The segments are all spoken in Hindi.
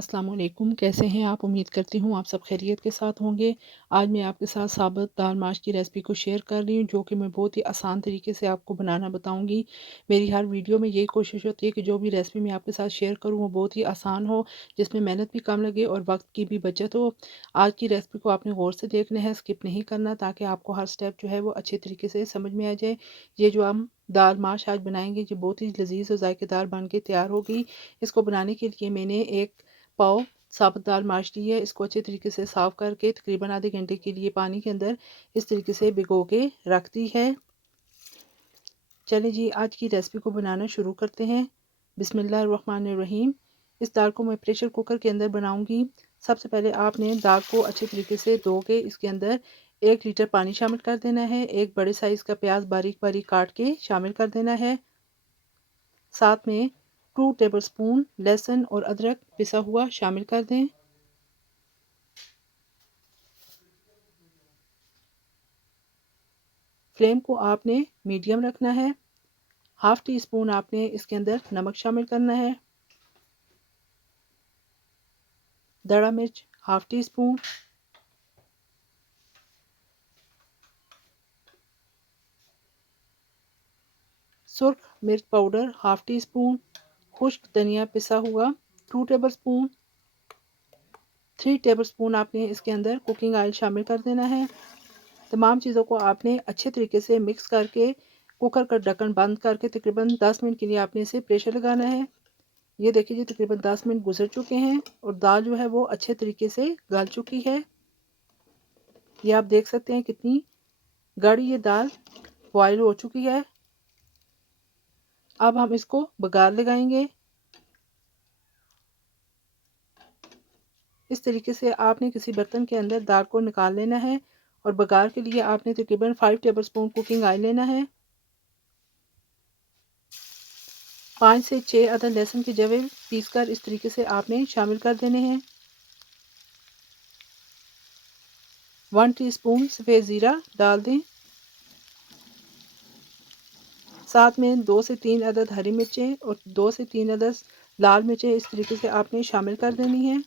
अस्सलाम वालेकुम, कैसे हैं आप? उम्मीद करती हूँ आप सब खैरियत के साथ होंगे। आज मैं आपके साथ साबुत दाल माश की रेसिपी को शेयर कर रही हूँ, जो कि मैं बहुत ही आसान तरीके से आपको बनाना बताऊँगी। मेरी हर वीडियो में यही कोशिश होती है कि जो भी रेसिपी मैं आपके साथ शेयर करूँ वो बहुत ही आसान हो, जिसमें मेहनत भी कम लगे और वक्त की भी बचत हो। आज की रेसिपी को आपने गौर से देखना है, स्किप नहीं करना, ताकि आपको हर स्टेप जो है वो अच्छे तरीके से समझ में आ जाए। ये जो हम दाल माश आज बनाएंगे, ये बहुत ही लजीज और जायकेदार बन के तैयार होगी। इसको बनाने के लिए मैंने एक पाव साबुत दाल माश ली है। इसको अच्छे तरीके से साफ़ करके तकरीबन आधे घंटे के लिए पानी के अंदर इस तरीके से भिगो के रख दी है। चलिए जी, आज की रेसिपी को बनाना शुरू करते हैं। बिस्मिल्लाहिर्रहमानिर्रहीम। इस दाल को मैं प्रेशर कुकर के अंदर बनाऊंगी। सबसे पहले आपने दाल को अच्छे तरीके से धो के इसके अंदर 1 लीटर पानी शामिल कर देना है। एक बड़े साइज़ का प्याज बारीक बारीक काट के शामिल कर देना है। साथ में 2 टेबलस्पून लहसुन और अदरक पिसा हुआ शामिल कर दें। फ्लेम को आपने मीडियम रखना है। हाफ टी स्पून आपने इसके अंदर नमक शामिल करना है। दड़ा मिर्च हाफ टी स्पून, सुर्ख मिर्च पाउडर हाफ टी स्पून, खुश्क धनिया पिसा हुआ 2 टेबलस्पून, 3 टेबलस्पून आपने इसके अंदर कुकिंग ऑयल शामिल कर देना है। तमाम चीज़ों को आपने अच्छे तरीके से मिक्स करके कुकर का ढक्कन बंद करके तकरीबन 10 मिनट के लिए आपने इसे प्रेशर लगाना है। ये देखिए जी, तकरीबन 10 मिनट गुजर चुके हैं और दाल जो है वो अच्छे तरीके से गल चुकी है। ये आप देख सकते हैं कितनी गाढ़ी ये दाल बॉयल हो चुकी है। अब हम इसको बघार लगाएंगे। इस तरीके से आपने किसी बर्तन के अंदर दाल को निकाल लेना है और बघार के लिए आपने तकरीबन 5 टेबलस्पून कुकिंग ऑयल लेना है। 5 से 6 अदद लहसुन के जवे पीसकर इस तरीके से आपने शामिल कर देने हैं। 1 टीस्पून सफ़ेद ज़ीरा डाल दें। साथ में 2 से 3 अदद हरी मिर्चें और 2 से 3 अदद लाल मिर्चें इस तरीके से आपने शामिल कर देनी है।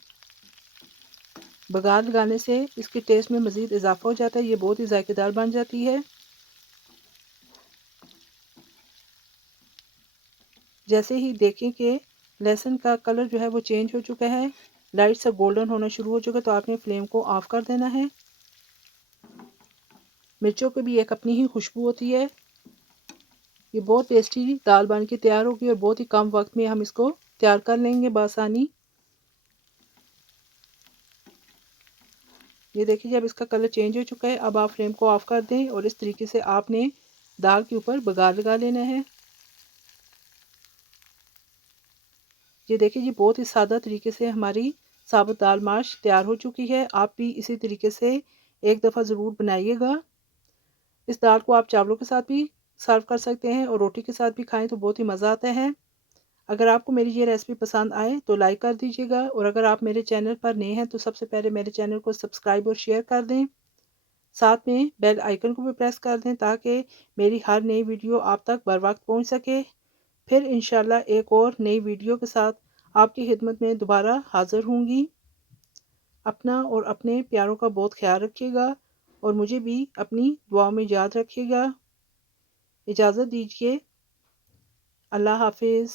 बघार लगाने से इसके टेस्ट में मज़ीद इजाफा हो जाता है, ये बहुत ही जायकेदार बन जाती है। जैसे ही देखें कि लहसुन का कलर जो है वो चेंज हो चुका है, लाइट सा गोल्डन होना शुरू हो चुका है, तो आपने फ्लेम को ऑफ कर देना है। मिर्चों की भी एक अपनी ही खुशबू होती है। ये बहुत टेस्टी दाल बन के तैयार होगी और बहुत ही कम वक्त में हम इसको तैयार कर लेंगे बआसानी। ये देखिए, जब इसका कलर चेंज हो चुका है, अब आप फ्लेम को ऑफ कर दें और इस तरीके से आपने दाल के ऊपर बघार लगा लेना है। ये देखिए जी, बहुत ही सादा तरीके से हमारी साबुत दाल माश तैयार हो चुकी है। आप भी इसी तरीके से एक दफ़ा ज़रूर बनाइएगा। इस दाल को आप चावलों के साथ भी सर्व कर सकते हैं और रोटी के साथ भी खाएं तो बहुत ही मज़ा आता है। अगर आपको मेरी ये रेसिपी पसंद आए तो लाइक कर दीजिएगा और अगर आप मेरे चैनल पर नए हैं तो सबसे पहले मेरे चैनल को सब्सक्राइब और शेयर कर दें। साथ में बेल आइकन को भी प्रेस कर दें ताकि मेरी हर नई वीडियो आप तक बर वक्त पहुँच सके। फिर इंशाल्लाह एक और नई वीडियो के साथ आपकी खिदमत में दोबारा हाज़िर होंगी। अपना और अपने प्यारों का बहुत ख्याल रखिएगा और मुझे भी अपनी दुआओं में याद रखिएगा। इजाज़त दीजिए। अल्लाह हाफ़िज़।